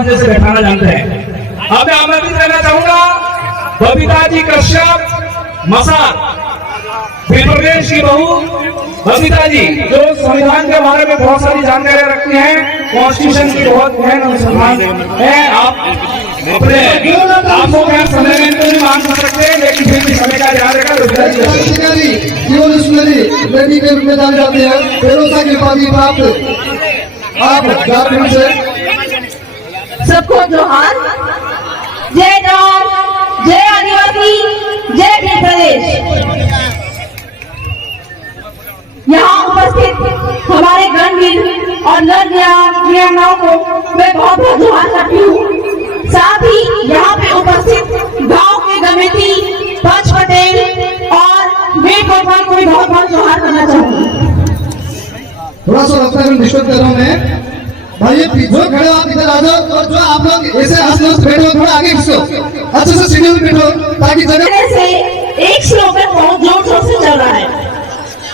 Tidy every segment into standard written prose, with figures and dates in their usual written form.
मजे से बैठाना जानते हैं। अब मैं आमंत्रित करना चाहूंगा बबीता जी कश्यप मसार, प्रदेश की बहू बबीता जी, जो संविधान के बारे में बहुत सारी जानकारी रखती हैं, कॉन्स्टिट्यूशन की बहुत गहन अनुसंधान है। आप अपने आपको क्या समय में तो नहीं मांग सकते, लेकिन फिर भी समय का ध्यान रखा। बेटी के रूप में जाने जाते हैं, बेरोसा की उपाधि प्राप्त आप झारखंड से सबको जोहार। जय जवान, जय आदिवासी, जय भील प्रदेश। यहाँ उपस्थित हमारे गणवीर और नर-वीरांगनाओं को मैं बहुत बहुत जोहार करती हूँ। साथ ही यहाँ पे उपस्थित गांव के कमेटी पंच पटेल और मेट गोपाल को भी बहुत बहुत जोहार करना चाहूँगी। थोड़ा सा लगता है डिस्टर्ब कर रहा हूँ मैं भाई, जो खड़े हो आप इधर आ जाओ, और जो आप लोग ऐसे आस-पास बैठो, थोड़ा आगे खिसको, अच्छे से सीढ़ियों में बैठो ताकि जगह से एक स्लोगन बहुत जोर शोर से चल रहा है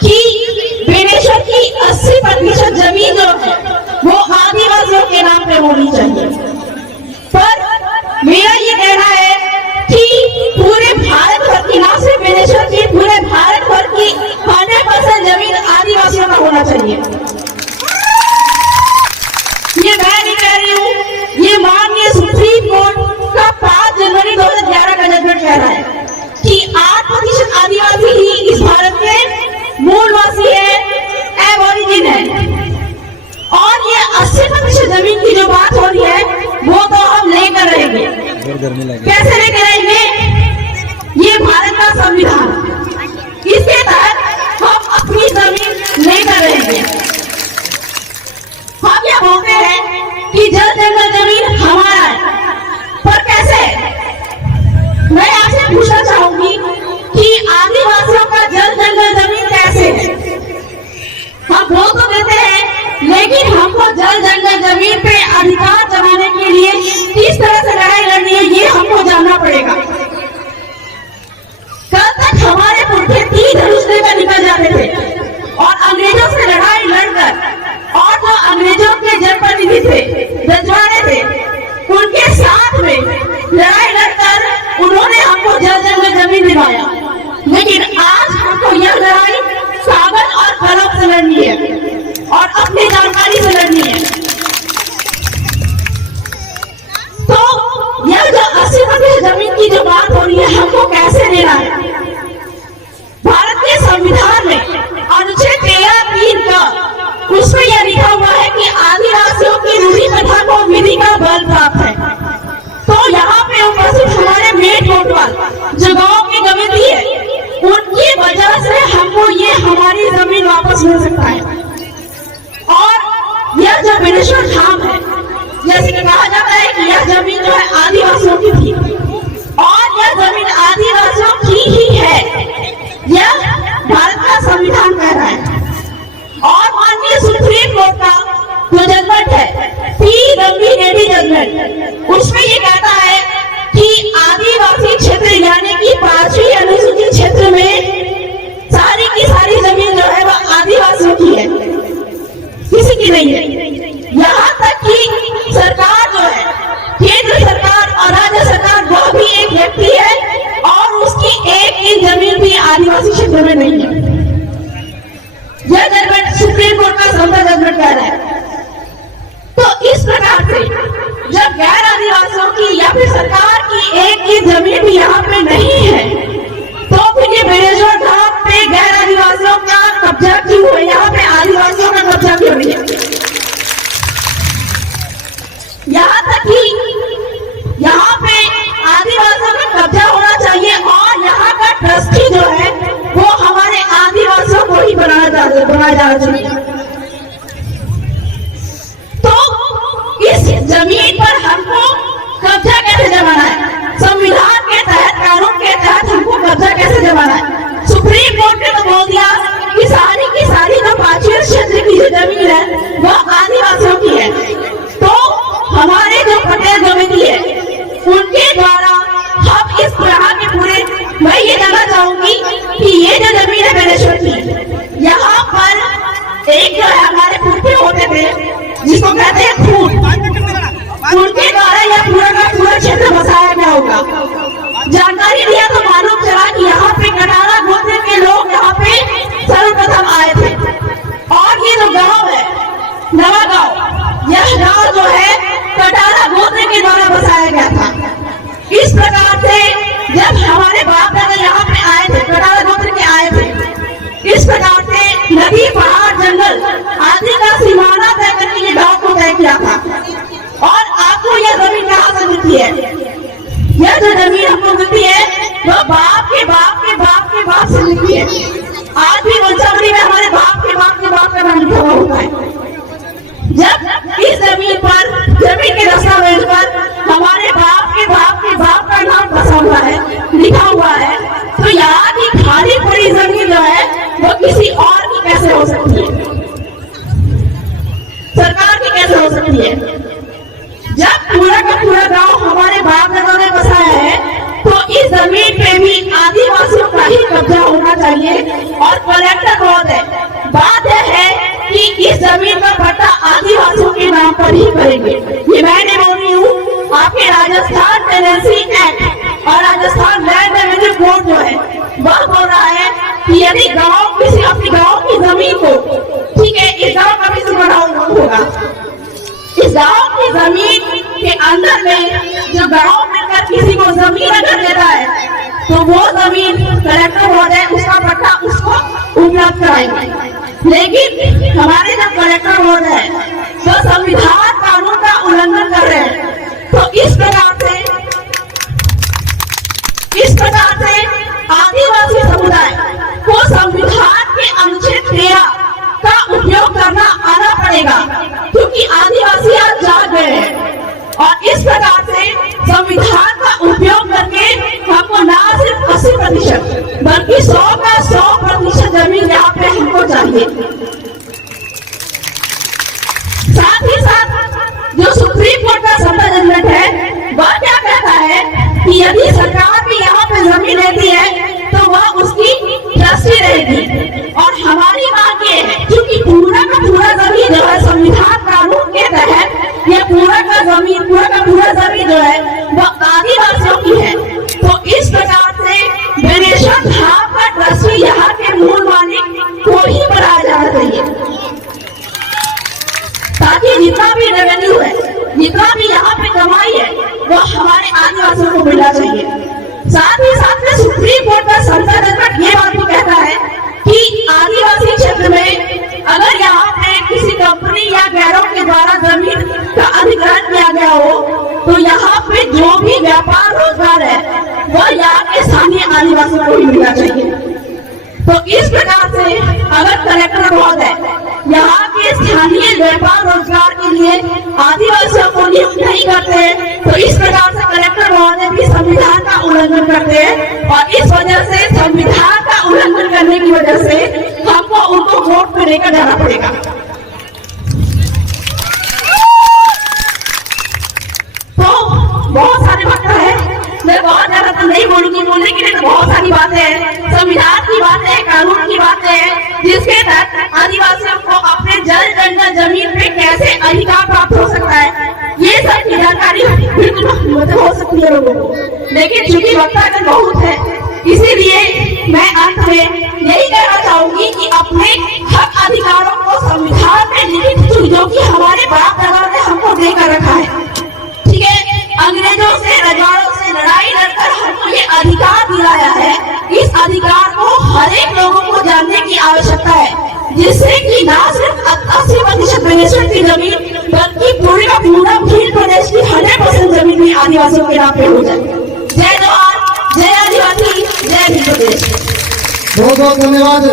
कि बेनेश्वर की 80% जमीन जो है वो आदिवासियों के नाम पे होनी चाहिए। पर मेरा ये कहना है कि पूरे भारत भर की, ना सिर्फ बेनेश्वर की, पूरे भारत भर की 100% जमीन आदिवासियों का होना चाहिए। ये मैं नहीं कह रही हूँ, ये माननीय सुप्रीम कोर्ट का 5 जनवरी 2011 का जजमेंट कह रहा है कि 8% आदिवासी ही इस भारत के मूलवासी है, एबोरिजिन है। और ये 80% जमीन की जो बात हो रही है वो तो हम लेकर रहेंगे। कैसे लेकर रहेंगे? ये भारत का संविधान, इसके तहत हम अपनी जमीन लेकर रहेंगे। हम ये बोलते हैं कि जल जंगल जमीन हमारा है, पर कैसे? मैं आपसे पूछना चाहूंगी कि आदिवासियों का जल जंगल जमीन कैसे है? हम बोल तो देते हैं, लेकिन हमको जल जंगल जमीन पे अधिकार जमाने के लिए किस तरह से लड़ाई लड़नी है ये हमको जानना पड़ेगा। कल तक हमारे पुरखे तीर धनुष लेकर निकल जाते थे और अंग्रेजों से लड़ाई लड़कर, और जो अंग्रेजों के जनप्रतिनिधि थे, रजवाड़े थे, उनके साथ में लड़ाई लड़कर उन्होंने हमको जल जंगल जमीन दिलाया। लेकिन आज हमको यह लड़ाई कागज और कलम से लड़नी है और अपनी जानकारी से लड़नी है। तो यह जो 80% जमीन की जो बात हो रही है, हमको कैसे लेना है? भारत के संविधान में अनुच्छेद 13(3) का उसमें यह लिखा हुआ है कि आदिवासियों की रूढ़ी प्रथा को विधि का बल प्राप्त है। तो यहाँ पे उपस्थित हमारे मेट गोपाल जो गांव की कमेटी है, उनकी वजह से हमको ये हमारी जमीन वापस मिल सकता है। और यह जो बेनेश्वर धाम है, जैसे कि कहा जाता है कि यह जमीन जो है आदिवासियों की थी और यह जमीन आदिवासियों की ही है, यह भारत का संविधान कह रहा है। और माननीय सुप्रीम कोर्ट का जो जजमेंट है, PWAD जजमेंट, उसमें ये कहता है कि आदिवासी क्षेत्र यानी कि 5वीं अनुसूचित क्षेत्र में सारी की सारी जमीन जो है वह आदिवासियों की है, किसी की नहीं है। यहाँ तक कि सरकार जो है, केंद्र सरकार और राज्य सरकार, वह भी एक व्यक्ति है और उसकी एक इंच जमीन भी आदिवासी क्षेत्र में नहीं है। यह जजमेंट सुप्रीम कोर्ट का समता जजमेंट कह रहा है। तो इस प्रकार से जब गैर आदिवासियों की या फिर सरकार की एक की जमीन भी यहाँ पे नहीं है, तो फिर ये बेनेश्वर धाम पे गैर आदिवासियों का कब्जा क्यों है? यहाँ पे आदिवासियों का कब्जा क्यों नहीं है? यहाँ तक कि यहाँ पे आदिवासियों का कब्जा होना चाहिए और यहाँ का ट्रस्टी जो है वो हमारे आदिवासियों को ही बनाया जाना चाहिए। तो इस जमीन पर हमको कब्जा कैसे जमाना है? संविधान के तहत, कानून के तहत हमको कब्जा कैसे जमाना है? सुप्रीम कोर्ट ने तो बोल दिया कि सारी की सारी जो 5वीं क्षेत्र की जो जमीन है वह आदिवासियों की है। तो हमारे जो पटेल कमेटी है, उनके द्वारा हम इस तरह के पूरे, मैं ये जानना चाहूंगी कि ये जो जमीन है बेनेश्वर की, यहाँ पर एक जो है हमारे पुरखे होते थे जिसको कहते हैं खून, उनके का क्षेत्र बसाया गया होगा। जानकारी दिया तो मालूम चला कि यहाँ पे कटारा गोत्र के लोग यहाँ पे सर्वप्रथम आए थे। और ये जो गांव है नवा गांव, यह गांव जो है कटारा गोत्र के द्वारा बसाया गया था। इस प्रकार से जब हमारे बाप दादा यहाँ पे आए थे, कटारा गोत्र के आए थे, इस प्रकार से नदी पहाड़ जंगल आदि का सीमाना तय करके ये गांव को तय किया था। और आपको यह जमीन कहाँ से मिलती है? यह जो जमीन हमको मिलती है वो बाप के बाप के बाप के बाप से मिलती है। आज भी वंशावली में हमारे बाप के बाप के बाप का नाम लिखा हुआ होता है। जब इस जमीन पर, जमीन के दस्तावेज पर हमारे बाप के बाप के बाप का नाम बसा हुआ है, लिखा हुआ है, तो यहाँ की खाली पड़ी जमीन जो है वो किसी और की कैसे हो सकती है? सरकार की कैसे हो सकती है? जब पूरा का पूरा गांव हमारे बाप दादा ने बसाया है तो इस जमीन पे भी आदिवासियों का ही कब्जा होना चाहिए। और कलेक्टर महोदय, बात यह है कि इस जमीन का पट्टा आदिवासियों के नाम पर ही करेंगे। ये मैं नहीं बोल रही हूँ, आपके राजस्थान टेनेंसी एक्ट और राजस्थान लैंड रेवेन्यू कोड जो है वह बोल रहा है कि यदि गाँव किसी अपने गाँव की जमीन को, ठीक है, इस गाँव का भी बनाना होगा, इस गांव की जमीन के अंदर में जो गांव मिलकर किसी को जमीन अगर देता है तो वो जमीन कलेक्टर महोदय उसका पट्टा उसको उपलब्ध कराएंगे। लेकिन हमारे जब कलेक्टर महोदय है तो संविधान कानून का उल्लंघन कर रहे हैं। तो इस प्रकार से आदिवासी समुदाय को संविधान के अनुच्छेद 13 का उपयोग करना आना पड़ेगा, क्योंकि आदिवासी आज जाग गए हैं। और इस प्रकार से संविधान का उपयोग करके हमको ना सिर्फ 80% बल्कि 100 का 100% जमीन यहाँ पे हमको चाहिए। साथ ही साथ जो सुप्रीम कोर्ट का समता जजमेंट है वह क्या कहता है कि यदि सरकार भी यहाँ पे जमीन लेती है तो वह उसकी ट्रस्टी रहेगी। और हमारी मांग ये है, क्योंकि पूरा का पूरा जमीन जो है संविधान कानून के तहत ये पूरा का पूरा जमीन जो है वह आदिवासियों की है। तो इस प्रकार से बेनेश्वर धाम का ट्रस्टी यहाँ के मूल मालिक को ही बनाया जाना चाहिए, ताकि जितना भी रेवेन्यू है, जितना भी यहाँ पे कमाई है वो हमारे आदिवासियों को मिलना चाहिए। साथ ही साथ में सुप्रीम कोर्ट का संसद जजमेंट ये बात भी कहता है कि आदिवासी क्षेत्र में अगर यहाँ पे किसी कंपनी या गैरों के द्वारा जमीन का अधिग्रहण किया गया हो तो यहाँ पे जो भी व्यापार रोजगार है वह यहाँ के स्थानीय आदिवासियों को ही मिलना चाहिए। तो इस प्रकार से अगर कलेक्टर महोदय यहाँ के स्थानीय व्यापार रोजगार के लिए आदिवासियों को नियुक्त नहीं करते तो इस प्रकार से कलेक्टर महोदय भी संविधान का उल्लंघन करते हैं। और इस वजह से संविधान का उल्लंघन करने की वजह से हमको उनको वोट पे लेकर जाना पड़ेगा। तो बहुत सारी बातें हैं, मैं बहुत ज्यादा तो नहीं बोलूंगी, बोलने के लिए तो बहुत सारी बातें हैं, संविधान की बातें हैं, कानून की बातें हैं, जिसके तहत आदिवासियों को अपने जल जंगल जमीन पे कैसे अधिकार प्राप्त हो सकता है, ये सब की जानकारी बिल्कुल हो सकती है लोगों को। लेकिन चूंकि वक्तागण बहुत है, इसीलिए मैं अंत में यही कहना चाहूंगी कि अपने हक अधिकारों को संविधान में लिखित जो कि हमारे बाप दादा ने हमको देकर रखा है, ठीक है, अंग्रेजों से रजवाड़ों से लड़ाई लड़कर हमको ये अधिकार दिलाया है। इस अधिकार को हर एक लोगों को जानने की आवश्यकता है, जिससे कि ना सिर्फ 80% बेनेश्वर की जमीन बल्कि पूरे का पूरा भील प्रदेश की 100% जमीन भी आदिवासियों के नाम पे हो जाए। जय जवान, जय आदिवासी, जय भील प्रदेश। बहुत बहुत धन्यवाद।